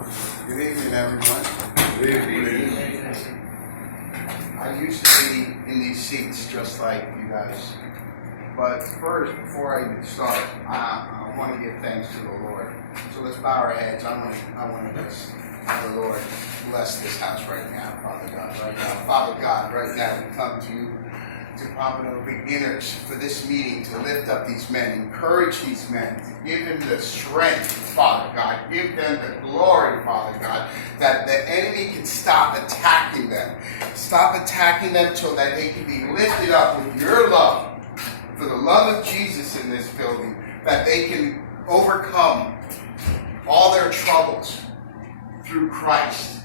Good evening, everyone. Good evening. I used to be in these seats just like you guys. But first, before I start, I want to give thanks to the Lord. So let's bow our heads. I want to just have the Lord bless this house right now, Father God. Right now, Father God, right now we come to you, to Pompano Beignners, for this meeting, to lift up these men, encourage these men, to give them the strength, Father God, give them the glory, Father God, that the enemy can stop attacking them so that they can be lifted up with your love, for the love of Jesus in this building, that they can overcome all their troubles through Christ.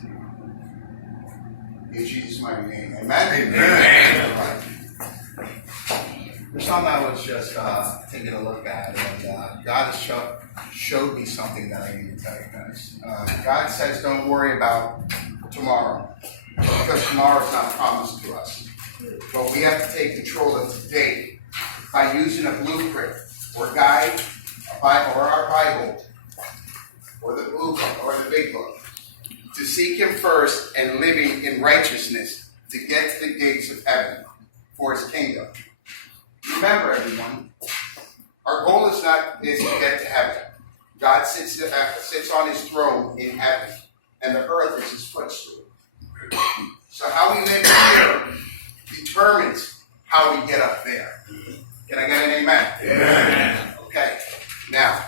In Jesus' mighty name, amen? Amen. There's something I was just taking a look at, and God has showed me something that I need to tell you guys. God says don't worry about tomorrow, because tomorrow is not promised to us. But we have to take control of today by using a blueprint or guide, or our Bible, or the blue book, or the big book, to seek Him first and living in righteousness to get to the gates of heaven for His kingdom. Remember, everyone, our goal is to get to heaven. God sits on His throne in heaven, and the earth is His footstool. So how we live here determines how we get up there. Can I get an amen? Amen. Okay. Now,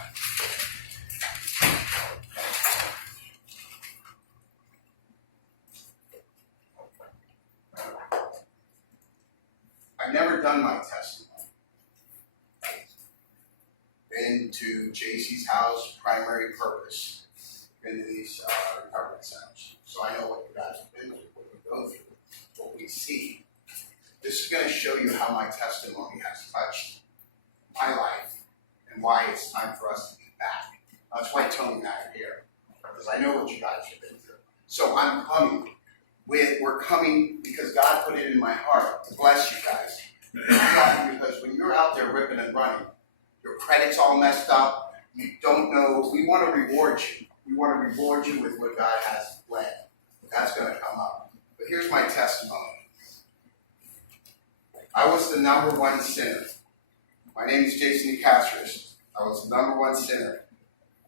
I've never done my testimony. Been to JC's house, primary purpose. Been to these recovery centers. So I know what you guys have been through, what we go through, what we see. This is going to show you how my testimony has touched my life and why it's time for us to get back. That's why Tony and I are here, because I know what you guys have been through. So I'm coming. We're coming because God put it in my heart to bless you guys. Because when you're out there ripping and running, your credit's all messed up, you don't know, we want to reward you. We want to reward you with what God has planned. That's going to come up. But here's my testimony. I was the number one sinner. My name is Jason Castris. I was the number one sinner.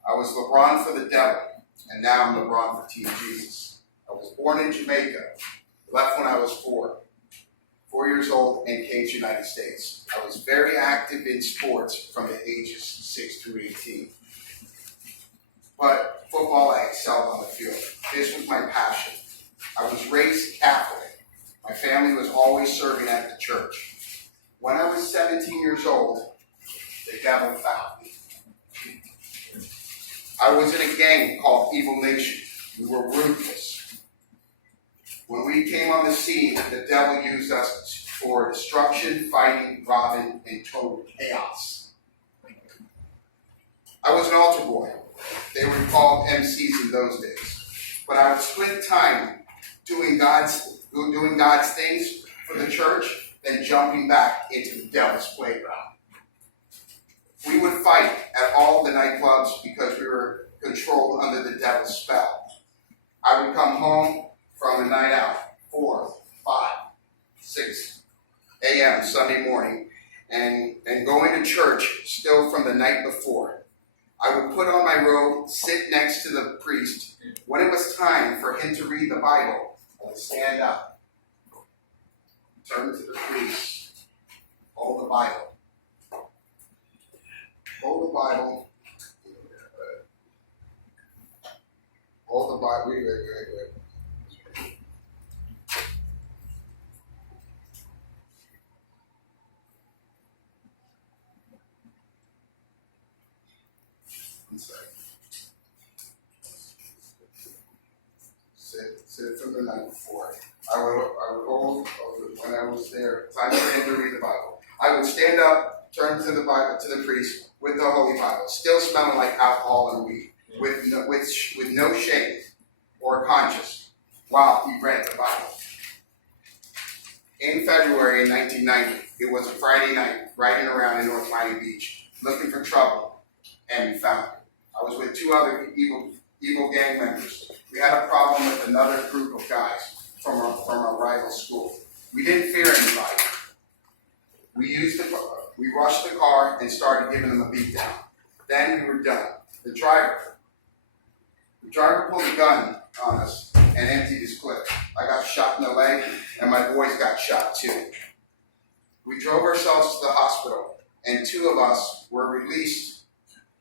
I was LeBron for the devil, and now I'm LeBron for Team Jesus. I was born in Jamaica, left when I was 4 years old, and came to the United States. I was very active in sports from the ages 6 to 18. But football, I excelled on the field. This was my passion. I was raised Catholic. My family was always serving at the church. When I was 17 years old, the devil found me. I was in a gang called Evil Nation. We were ruthless. When we came on the scene, the devil used us for destruction, fighting, robbing, and total chaos. I was an altar boy. They were called MCs in those days. But I would split time doing God's things for the church, then jumping back into the devil's playground. We would fight at all the nightclubs because we were controlled under the devil's spell. I would come home from a night out, 4, 5, 6 a.m. Sunday morning, and going to church still from the night before. I would put on my robe, sit next to the priest. When it was time for him to read the Bible, I would stand up, turn to the priest, hold the Bible. Hold the Bible. Hold the Bible. Wait. Sit from the night before. I would hold when I was there. Time for him to read the Bible. I would stand up, turn to the Bible, to the priest with the Holy Bible, still smelling like alcohol and weed, with no shame or conscience, while he read the Bible. In February 1990, it was a Friday night, riding around in North Miami Beach, looking for trouble, and we found it. I was with two other evil gang members. We had a problem with another group of guys from our rival school. We didn't fear anybody. We rushed the car and started giving them a beatdown. Then we were done. The driver pulled a gun on us and emptied his clip. I got shot in the leg, and my boys got shot too. We drove ourselves to the hospital, and 2 of us were released,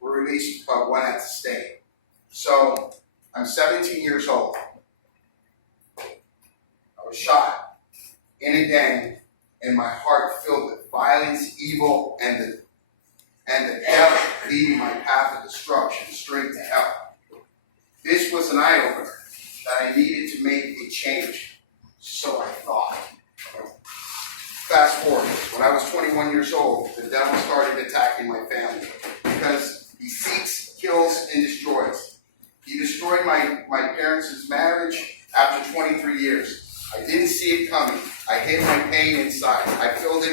but one had to stay. So I'm 17 years old. I was shot in a gang, and my heart filled with violence, evil, and the devil leading my path of destruction straight to hell. This was an eye-opener that I needed to make a change. So I thought. Fast forward, when I was 21 years old, the devil started attacking my family because he seeks, kills, and destroys. He destroyed my parents' marriage after 23 years. I didn't see it coming. I hid my pain inside. I filled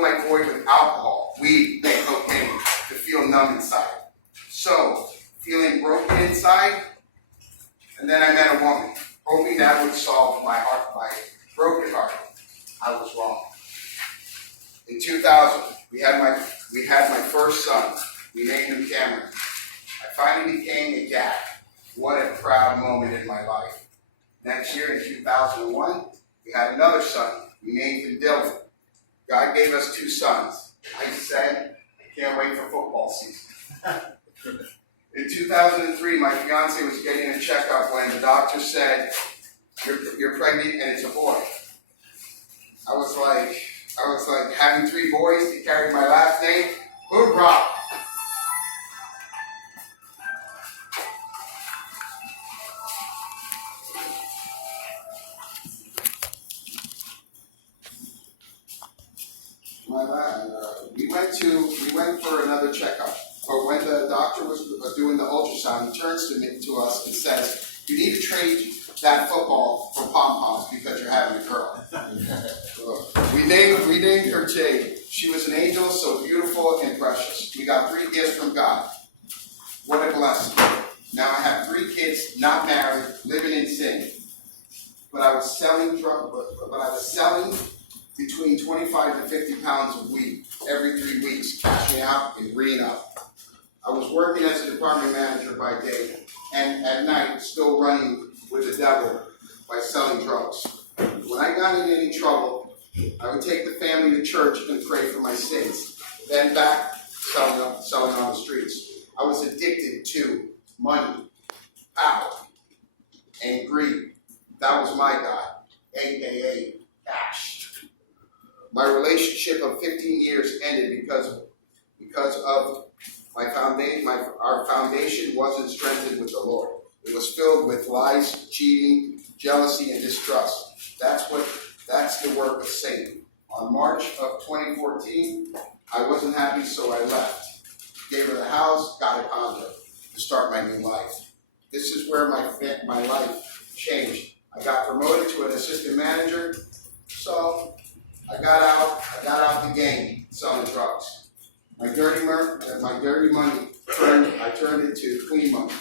my void with alcohol, weed, and cocaine to feel numb inside. So, feeling broken inside, and then I met a woman, hoping that would solve my broken heart. I was wrong. In 2000, we had my first son. We named him Cameron. I finally became a dad. What a proud moment in my life. Next year, in 2001, we had another son. We named him Dylan. God gave us 2 sons. I said, I can't wait for football season. In 2003, my fiance was getting a checkup when the doctor said, you're pregnant and it's a boy. I was like having 3 boys to carry my last name. Hoorah! We went for another checkup. But when the doctor was doing the ultrasound, he turns to us and says, you need to trade that football for pom-poms because you're having a girl. We named her Jade. She was an angel, so beautiful and precious. We got 3 gifts from God. What a blessing. Now I have 3 kids, not married, living in sin. But I was selling between 25 to 50 pounds of weed every 3 weeks, cashing out and re-up. I was working as a department manager by day, and at night, still running with the devil by selling drugs. When I got in any trouble, I would take the family to church and pray for my sins, then back selling on the streets. I was addicted to money, power, and greed. That was my God, a.k.a. cash. My relationship of 15 years ended because of our foundation wasn't strengthened with the Lord. It was filled with lies, cheating, jealousy, and distrust. That's the work of Satan. On March of 2014, I wasn't happy, so I left. Gave her the house, got a condo to start my new life. This is where my life changed. I got promoted to an assistant manager, so I got out the game selling drugs. My dirty money I turned into clean money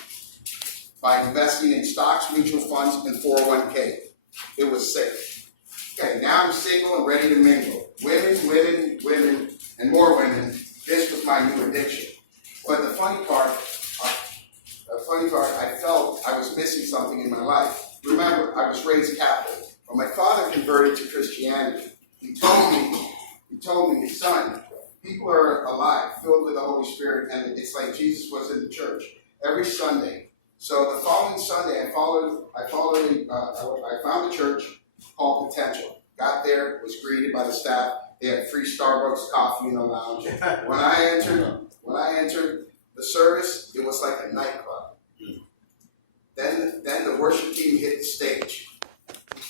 by investing in stocks, mutual funds, and 401k. It was safe. Okay, now I'm single and ready to mingle. Women, and more women. This was my new addiction. But the funny part, I felt I was missing something in my life. Remember, I was raised Catholic, but my father converted to Christianity. He told me, son, people are alive, filled with the Holy Spirit, and it's like Jesus was in the church every Sunday. So the following Sunday, I found a church called Potential. Got there, was greeted by the staff. They had free Starbucks coffee in the lounge. When I entered the service, it was like a nightclub. Then the worship team hit the stage.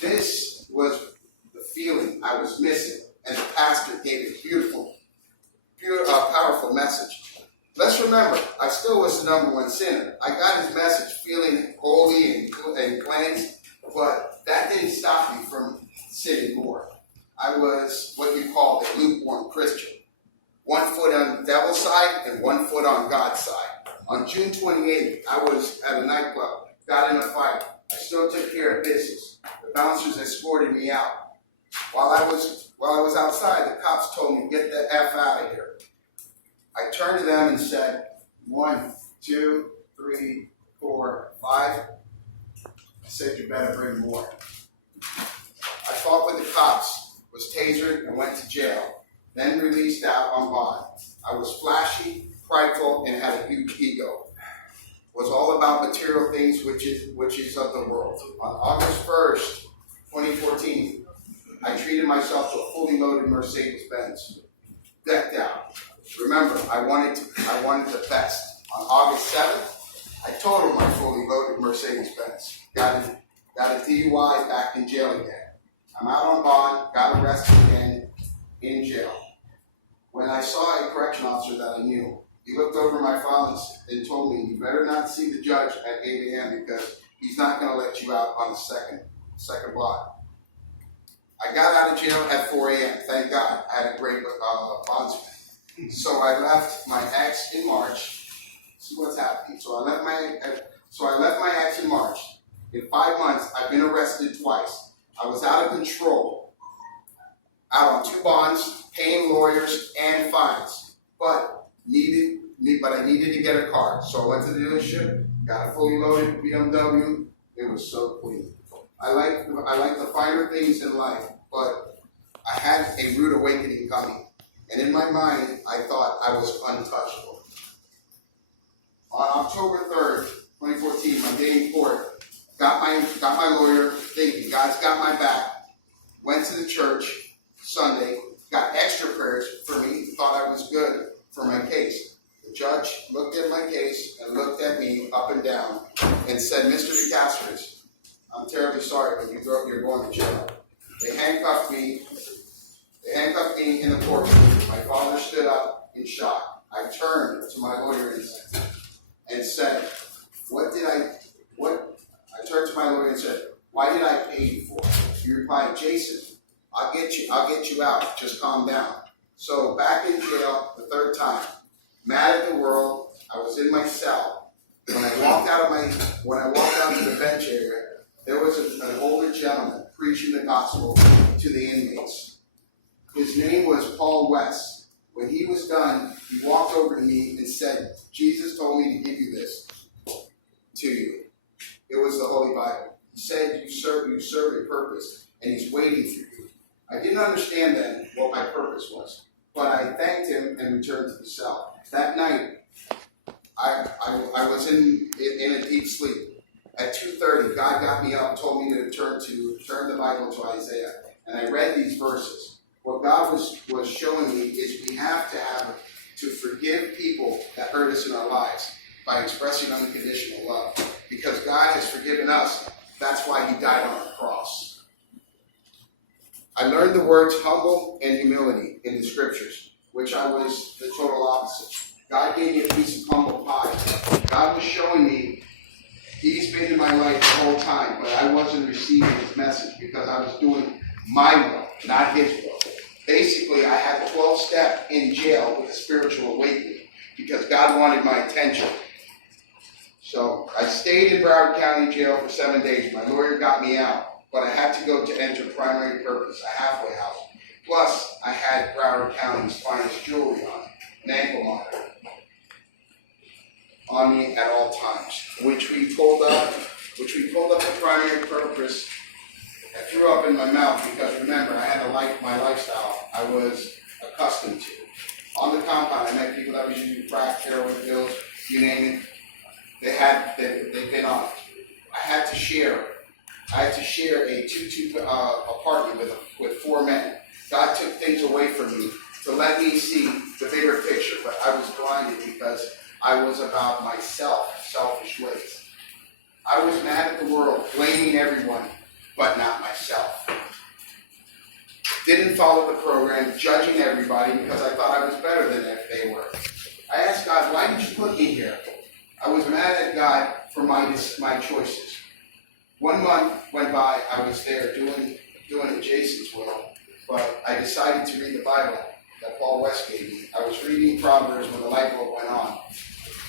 This was the feeling I was missing, and the pastor gave a powerful message. Let's remember, I still was the number 1 sinner. I got his message feeling holy and cleansed, but that didn't stop me from sinning more. I was what you call a lukewarm Christian. 1 foot on the devil's side and 1 foot on God's side. On June 28th, I was at a nightclub, got in a fight. I still took care of business. The bouncers escorted me out. While I was outside, the cops told me, "Get the F out of here." I turned to them and said, 1, 2, 3, 4, 5. I said, "You better bring more." I fought with the cops, was tasered, and went to jail, then released out on bond. I was flashy, prideful, and had a huge ego. Was all about material things, which is of the world. On August 1st, 2014, I treated myself to a fully loaded Mercedes-Benz, decked out. Remember, I wanted the best. On August 7th, I totaled my fully loaded Mercedes-Benz. Got a DUI, back in jail again. I'm out on bond, got arrested again, in jail. When I saw a correction officer that I knew, he looked over my file and told me, "You better not see the judge at 8 a.m. because he's not going to let you out on the second block." I got out of jail at 4 a.m. Thank God. I had a great bondsman. So I left my ex in March. See what's happening. So I left my ex in March. In 5 months, I've been arrested twice. I was out of control. Out on 2 bonds, paying lawyers and fines. But I needed to get a car. So I went to the dealership, got a fully loaded BMW. It was so clean. I like the finer things in life, but I had a rude awakening coming. And in my mind, I thought I was untouchable. On October 3rd, 2014, my day in court, got my lawyer thinking, God's got my back, went to the church Sunday, got extra prayers for me, thought I was good for my case. The judge looked at my case and looked at me up and down and said, "Mr. DeCastris, I'm terribly sorry, but you're going to jail." They handcuffed me in the courtroom. My father stood up in shock. I turned to my lawyer and said, I turned to my lawyer and said, "Why did I pay you for?" He replied, "Jason, I'll get you out. Just calm down." So back in jail the 3rd time, mad at the world. I was in my cell. When I walked out to the bench area, there was an older gentleman preaching the gospel to the inmates. His name was Paul West. When he was done, he walked over to me and said, "Jesus told me to give you this to you." It was the Holy Bible. He said, you serve a purpose, and he's waiting for you. I didn't understand then what my purpose was, but I thanked him and returned to the cell. That night, I was in a deep sleep. At 2:30, God got me up, told me to turn the Bible to Isaiah, and I read these verses. What God was showing me is we have to forgive people that hurt us in our lives by expressing unconditional love. Because God has forgiven us, that's why he died on the cross. I learned the words humble and humility in the scriptures, which I was the total opposite. God gave me a piece of humble pie. God was showing me he's been in my life the whole time, but I wasn't receiving his message because I was doing my will, not his will. Basically, I had a 12-step in jail with a spiritual awakening because God wanted my attention. So I stayed in Broward County Jail for 7 days. My lawyer got me out, but I had to go to enter primary purpose, a halfway house. Plus, I had Broward County's finest jewelry on, an ankle monitor on me at all times, which we pulled up the primary purpose. I threw up in my mouth because remember, I had my lifestyle I was accustomed to. On the compound, I met people that were using crack, heroin, pills, you name it. They've been on it. I had to share a 2-2 apartment with 4 men. God took things away from me to let me see the bigger picture, but I was blinded because I was about myself, selfish ways. I was mad at the world, blaming everyone, but not myself. Didn't follow the program, judging everybody because I thought I was better than they were. I asked God, "Why did you put me here?" I was mad at God for my choices. 1 month went by, I was there doing Jason's will, but I decided to read the Bible that Paul West gave me. I was reading Proverbs when the light bulb went on.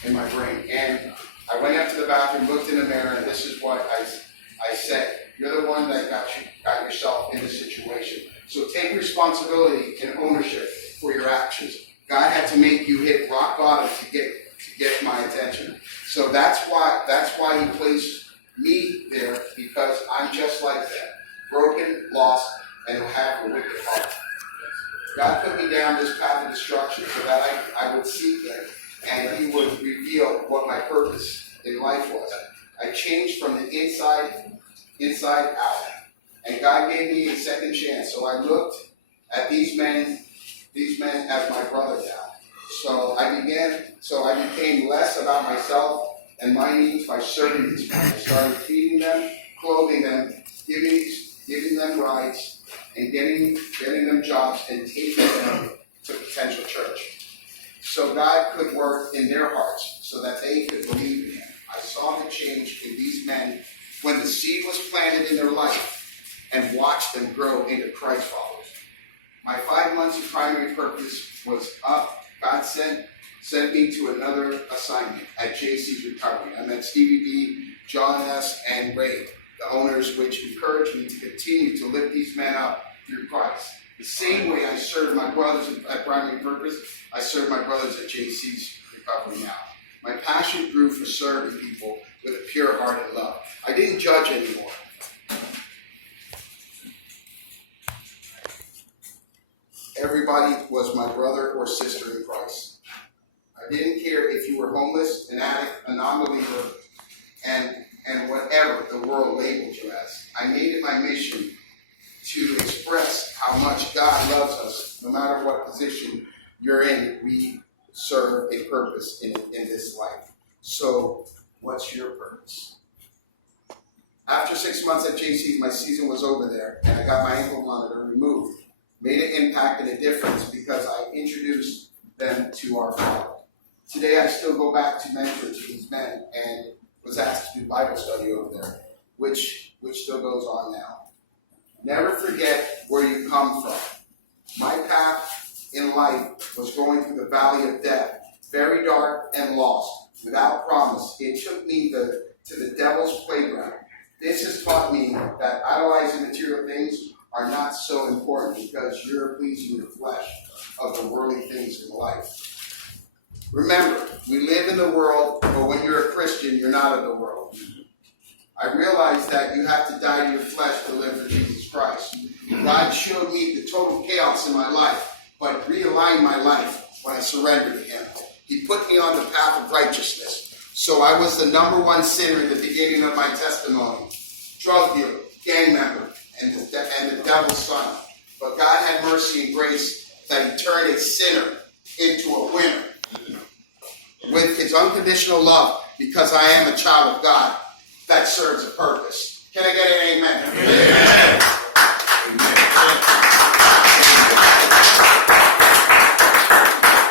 in my brain. And I went up to the bathroom, looked in the mirror, and this is what I said. You're the one that got yourself in this situation. So take responsibility and ownership for your actions. God had to make you hit rock bottom to get my attention. So that's why he placed me there, because I'm just like that. Broken, lost, and have a wicked heart. God put me down this path of destruction so that I would seek him, and he would reveal what my purpose in life was. I changed from the inside out. And God gave me a second chance. So I looked at these men as my brother now. So I became less about myself and my needs by serving these men. I started feeding them, clothing them, giving them rights, and getting them jobs and taking them to potential church. So God could work in their hearts so that they could believe in him. I saw the change in these men when the seed was planted in their life and watched them grow into Christ followers. My 5 months of primary purpose was up. God sent me to another assignment at JC's Recovery. I met Stevie B, John S., and Ray, the owners, which encouraged me to continue to lift these men up through Christ. The same way I served my brothers at primary purpose, I serve my brothers at JC's Recovery now. My passion grew for serving people with a pure heart and love. I didn't judge anymore. Everybody was my brother or sister in Christ. I didn't care if you were homeless, an addict, a non-believer, and whatever the world labeled you as. I made it my mission to express how much God loves us. No matter what position you're in, we serve a purpose in this life. So, what's your purpose? After 6 months at JC's, my season was over there, and I got my ankle monitor removed. Made an impact and a difference because I introduced them to our Father. Today, I still go back to mentor to these men, and was asked to do Bible study over there, which still goes on now. Never forget where you come from. My path in life was going through the valley of death, very dark and lost, without promise. It took me to the devil's playground. This has taught me that idolizing material things are not so important because you're pleasing the flesh of the worldly things in life. Remember, we live in the world, but when you're a Christian, you're not of the world. I realized that you have to die to your flesh to live for Jesus Christ. God showed me the total chaos in my life, but realigned my life when I surrendered to him. He put me on the path of righteousness. So I was the number one sinner in the beginning of my testimony. Drug dealer, gang member, and the devil's son. But God had mercy and grace that he turned a sinner into a winner. With his unconditional love, because I am a child of God that serves a purpose. Can I get an amen? Amen.